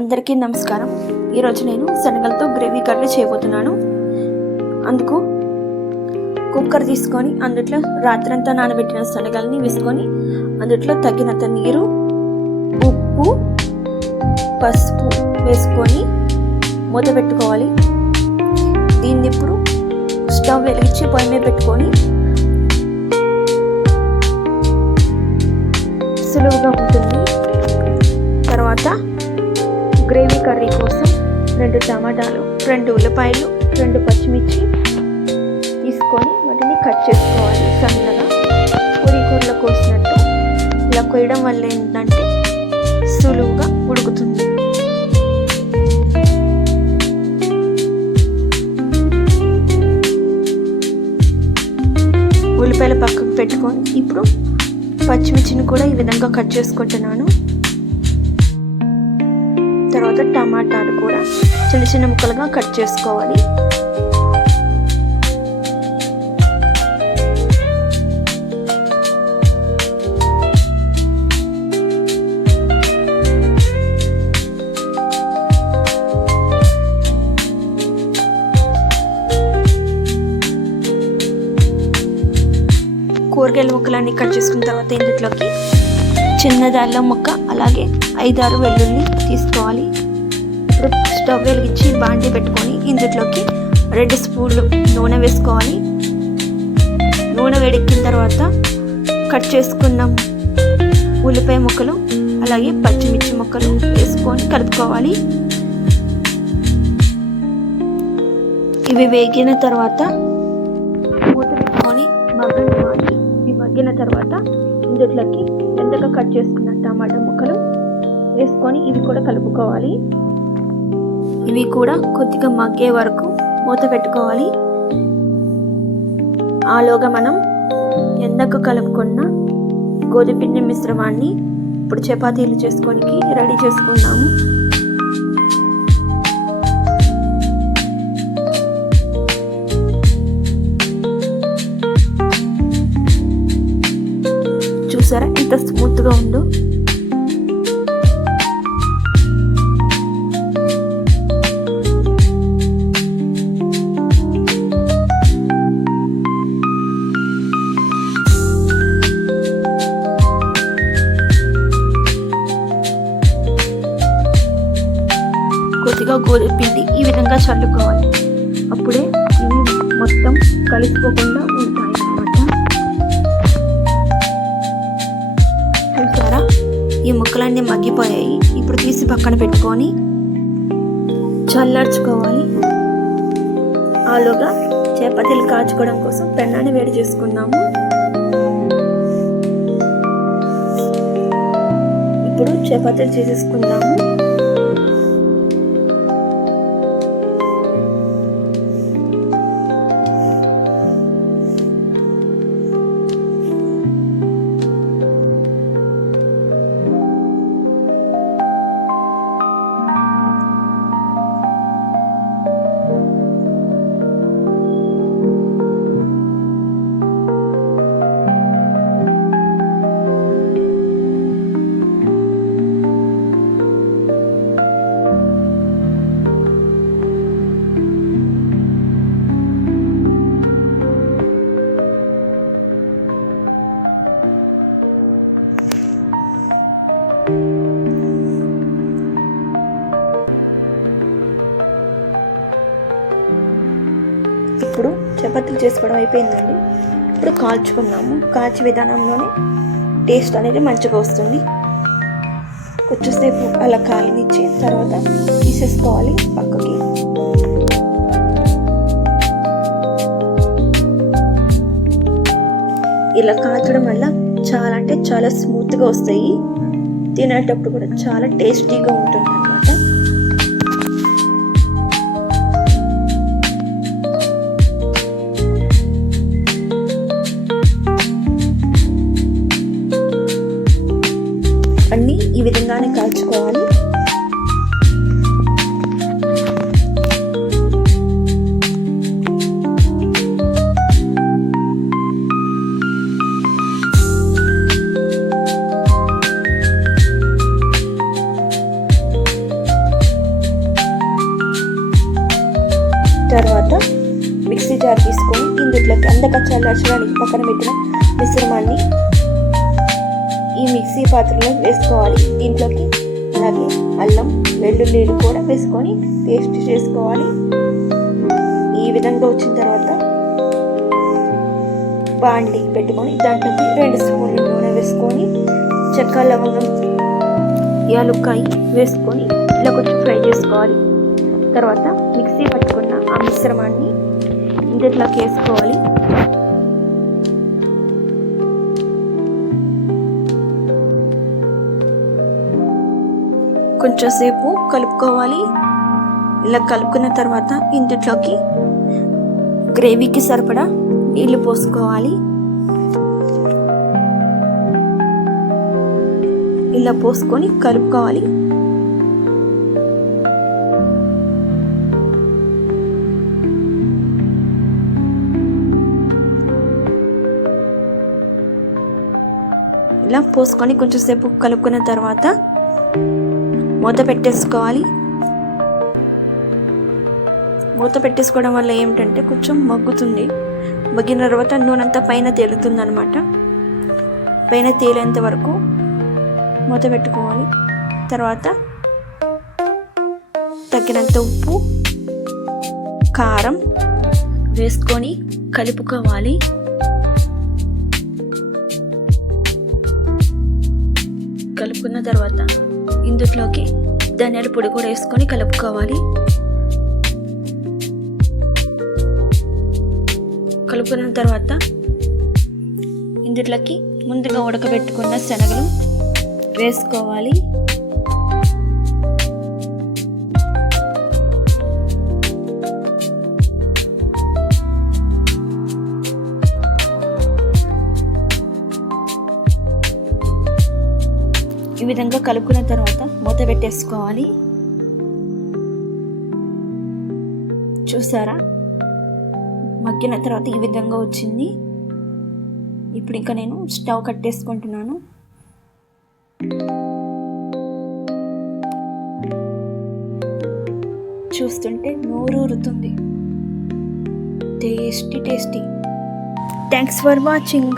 అందరికీ నమస్కారం. ఈరోజు నేను శనగలతో గ్రేవీ కర్రీ చేయబోతున్నాను. అందుకు కుక్కర్ తీసుకొని అందులో రాత్రంతా నానబెట్టిన శనగల్ని వేసుకొని అందులో తగినంత నీరు, ఉప్పు, పసుపు వేసుకొని మూత పెట్టుకోవాలి. దీన్ని ఇప్పుడు స్టవ్ వెలిగించి పొయ్యి మీద పెట్టుకొని సులువుగా ఉంటుంది. తర్వాత గ్రేవీ కర్రీ కోసం 2 టమాటాలు, 2 ఉల్లిపాయలు, 2 పచ్చిమిర్చి తీసుకొని వాటిని కట్ చేసుకోవాలి సన్నగా. కూరలో కోసినట్టు ఇలా కొయ్యడం వల్ల ఏంటంటే సులువుగా ఉడుకుతుంది. ఉల్లిపాయలు పక్కకు పెట్టుకొని ఇప్పుడు పచ్చిమిర్చిని కూడా ఈ విధంగా కట్ చేసుకుంటున్నాను. తర్వాత టమాటాలు కూడా చిన్న చిన్న ముక్కలుగా కట్ చేసుకోవాలి. కూరగాయల ముక్కలన్నీ కట్ చేసుకున్న తర్వాత ఇందులోకి చిన్న అల్లం ముక్క, అలాగే 5-6 వెల్లుల్లి తీసుకోవాలి. ఇప్పుడు స్టవ్ వెలిగించి బాండి పెట్టుకొని ఇందులోకి 2 స్పూన్లు నూనె వేసుకోవాలి. నూనె వేడెక్కిన తర్వాత కట్ చేసుకున్న ఉల్లిపాయ ముక్కలు, అలాగే పచ్చిమిర్చి ముక్కలు వేసుకొని కలుపుకోవాలి. ఇవి వేగిన తర్వాత మూత పెట్టుకొని మగ్గనివ్వాలి. ఇవి మగ్గిన తర్వాత ఇందులోకి ఎంతగా కట్ చేసుకున్న టమాటా ముక్కలు వేసుకొని ఇవి కూడా కలుపుకోవాలి. ఇవి కూడా కొద్దిగా మగ్గే వరకు మూత పెట్టుకోవాలి. ఆలోగా మనం ఎందకు కలుపుకున్న గోధుమపిండి మిశ్రమాన్ని ఇప్పుడు చపాతీలు చేసుకోనికి రెడీ చేసుకున్నాము. చూసారా ఎంత స్మూత్గా ఉందో. కొద్దిగా గోధుమ పిండి ఈ విధంగా చల్లుకోవాలి. అప్పుడే ఇవి మొత్తం కలిసిపోకుండా ఉంటాయి అన్నమాట. చూసారా ఈ ముక్కలన్నీ మగ్గిపోయాయి. ఇప్పుడు తీసి పక్కన పెట్టుకొని చల్లార్చుకోవాలి. ఆలోగా చపాతీలు కాచుకోవడం కోసం పెన్నాన్ని వేడి చేసుకున్నాము. ఇప్పుడు చపాతీలు చేసేసుకుందాము. ఇప్పుడు చపాతీలు చేసుకోవడం అయిపోయిందండి. ఇప్పుడు కాల్చుకున్నాము. కాల్చే విధానంలోనే టేస్ట్ అనేది మంచిగా వస్తుంది. కొంచెంసేపు అలా కాలనిచ్చి తర్వాత తీసేసుకోవాలి పక్కకి. ఇలా కాల్చడం వల్ల చాలా అంటే చాలా స్మూత్గా వస్తాయి. తినేటప్పుడు కూడా చాలా టేస్టీగా ఉంటుంది అన్నమాట. అన్నీ ఈ విధంగానే కాల్చుకోవాలి. తర్వాత మిక్సీ జార్ తీసుకొని ఇందులోకి చల్లార్చడానికి పక్కన పెట్టిన మిశ్రమాన్ని ఈ మిక్సీ పాత్రలో వేసుకోవాలి. దీంట్లోకి అలాగే అల్లం వెల్లుల్లిలు కూడా వేసుకొని పేస్ట్ చేసుకోవాలి. ఈ విధంగా వచ్చిన తర్వాత బాండి పెట్టుకొని దాంట్లోకి 2 స్పూన్ల నూనె వేసుకొని చెక్క లవంగం యాలుక్కాయ వేసుకొని ఇలా కొంచెం ఫ్రై చేసుకోవాలి. తర్వాత మిక్సీ పట్టుకున్న ఆ మిశ్రమాన్ని ఇందులోకి వేసుకోవాలి. కొంచెంసేపు కలుపుకోవాలి. ఇలా కలుపుకున్న తర్వాత ఇందులోకి గ్రేవీకి సరిపడా నీళ్లు పోసుకోవాలి. ఇలా పోసుకొని కలుపుకోవాలి. ఇలా పోసుకొని కొంచెంసేపు కలుపుకున్న తర్వాత మూత పెట్టేసుకోవాలి. మూత పెట్టేసుకోవడం వల్ల ఏమిటంటే కొంచెం మగ్గుతుంది. మగ్గిన తర్వాత నూనె అంతా పైన తేలుతుంది అనమాట. పైన తేలేంత వరకు మూత పెట్టుకోవాలి. తర్వాత తగినంత ఉప్పు కారం వేసుకొని కలుపుకోవాలి. కలుపుకున్న తర్వాత ఇందులోకి ధనియాల పొడి కూడా వేసుకొని కలుపుకోవాలి. కలుపుకున్న తర్వాత ఇందులోకి ముందుగా ఉడకబెట్టుకున్న శనగలు వేసుకోవాలి. ఈ విధంగా కలుపుకున్న తర్వాత మూత పెట్టేసుకోవాలి. చూసారా, మగ్గిన తర్వాత ఈ విధంగా వచ్చింది. ఇప్పుడు ఇంకా నేను స్టవ్ కట్టేసుకుంటున్నాను. చూస్తుంటే నోరూరుతుంది. టేస్టీ. Thanks for watching.